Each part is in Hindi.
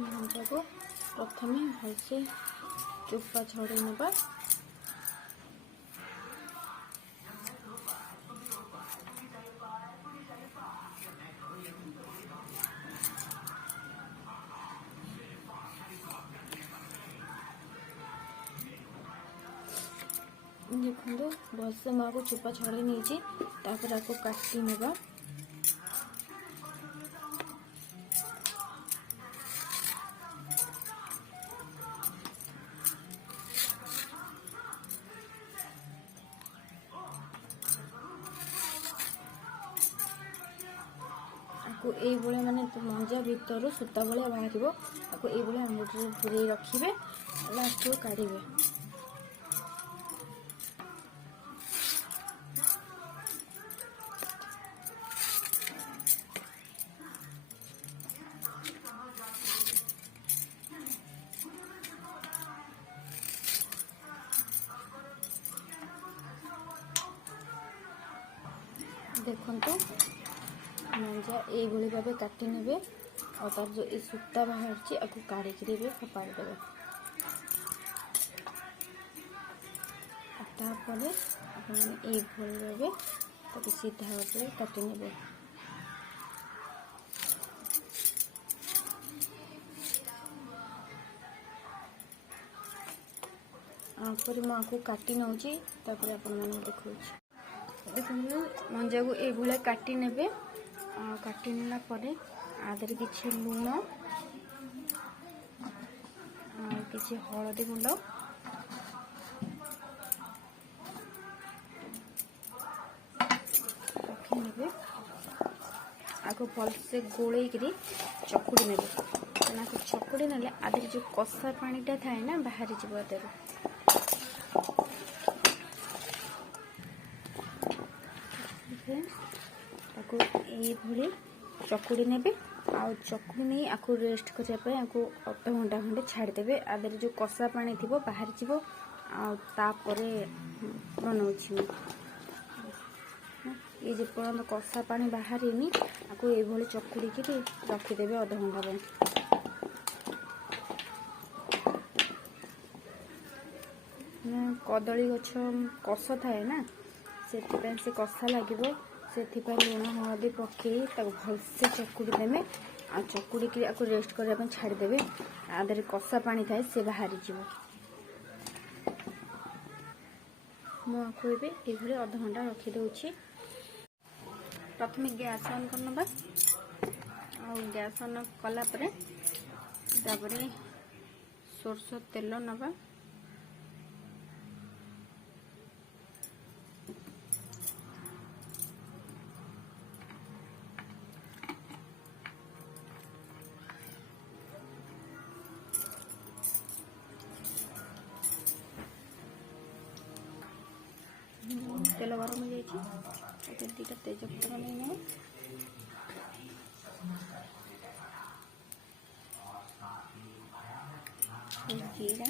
मञ्जा को प्रथम भलसे चोपा छड़े नवा। देखो भलसे माँ को चोपा छड़े नहीं आपको काटी नवा। आपको ये माने मंजा भीतर सूता भाया बाहर आपको ये अंगूठी घूरे रखिए लास्ट को काढ़े। देखो मंजा ये भाव काटी ने और तार जो सूता बाहर आपको काढ़ी फपाड़ी देवे। तापर ये भाव सीधा भाव काटी ने। पर मुझे काटी नौची देखो देखो मंजा को ये काटी ने। काटी नेला आदर किसी लुण किसी हलदी गुंड रखी आपको भलसे गोल चकुड़ी ने। चकुड़ी ना आदर जो कषा पानीटा थाए ना बाहरी जीव आदर ये चकुड़ी ने। चकुड़ी नहीं आपको रेस्ट करने आपको अध घंटा खंडे छाड़देवे आदर जो कषा पानी थी बाहर जीव बनाऊँगी ये जो पर्यटन कषा पानी बाहर आपको ये चकुड़ी रखिदेवे अध घंटा कदली गछ कष थाए ना से कषा लगे से लुण हलदी पकई भलसे चकुड़ी देवे आ चकुड़ी आपको रेस्ट करने छाड़देवे आदर कषा पानी थाए से बाहरी जीव। मुझे ये अध घंटा रखीदे। प्रथम गैस ऑन करनबा गैस ऑन कलापर सोरस तेल नवा। तेल गरम हो जाए दीटा तेजपत्ता नहीं जीरा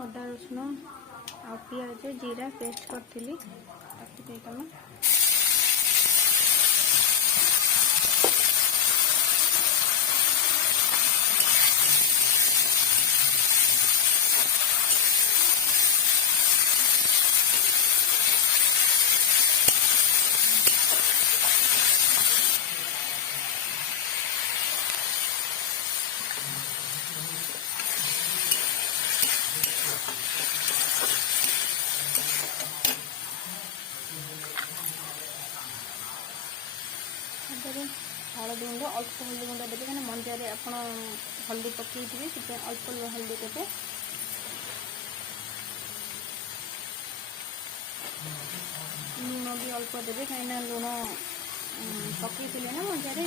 अदा रसुण आ पियाज जीरा पेस्ट करी देदेमा। हलदी गुंड अल्प हल्दी गुंड देते क्या मंजार आप हल्दी पकई थे अल्प हल्दी देते। लुण भी अल्प देवे कहीं लुण पकई थे ना मंजार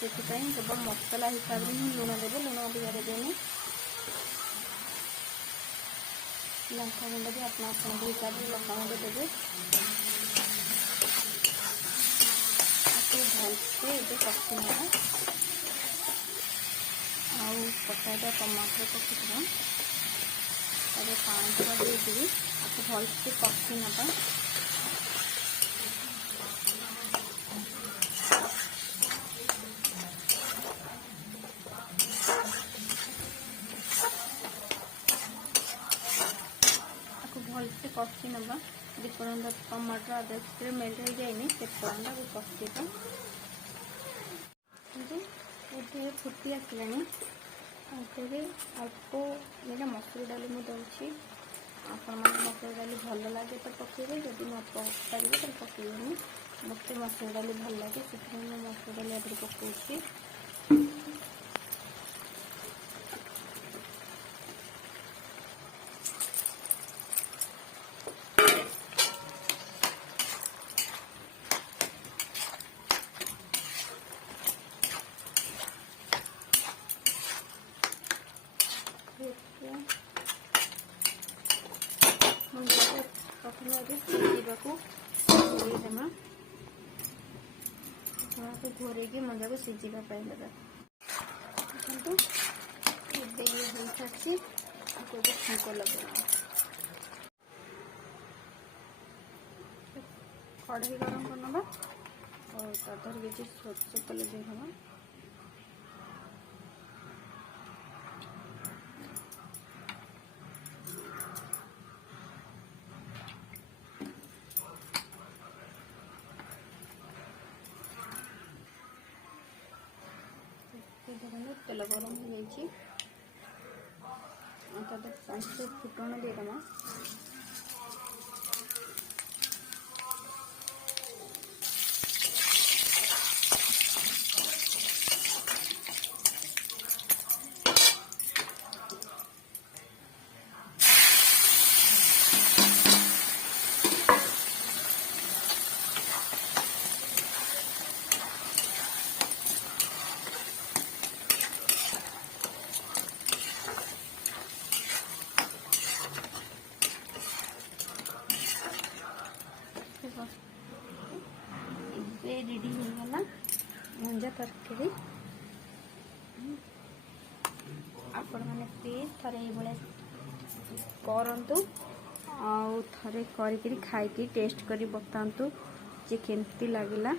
से केवल मसला हिसाब से ही लुण देवे लुण अधिका देवेनि। लंका गुंड भी अपना हिसाब से लंका गुंड देवे। भलसे कषि ना बकायदा टमाटर पकड़ा पानी थोड़ा देदेवी आपको भलसे कषि नवा भलसे कषि नवा जेपर्यंत टमाटर आधा से मेल्ट हो जाए से पर्यंत कषिबा ये फुटी आसला अल्प मेरा मसूर डाली मुझे दूसरी आपण मसूर डाली भल लगे तो पकेबे जब न पारे तो पकेबनी मत मसूर डाली भल लगे से मसूर डाली पकाउची प्रथम सिझा को घोरेदेमा घोरेकी मंजा को सिझा देगा देखो ये हो सारी छुंक लगे कढ़ाई गरम करना और तादर किसी सोर्ष तेल देना तेल गरम हो जाइए पाँच फुटण देदेमा रेडी होगा मंजा तरकारी आपण मैंने प्लीज थे ये करूँ आउ थे कर खाई टेस्ट कर बतातु जे केमती लगला।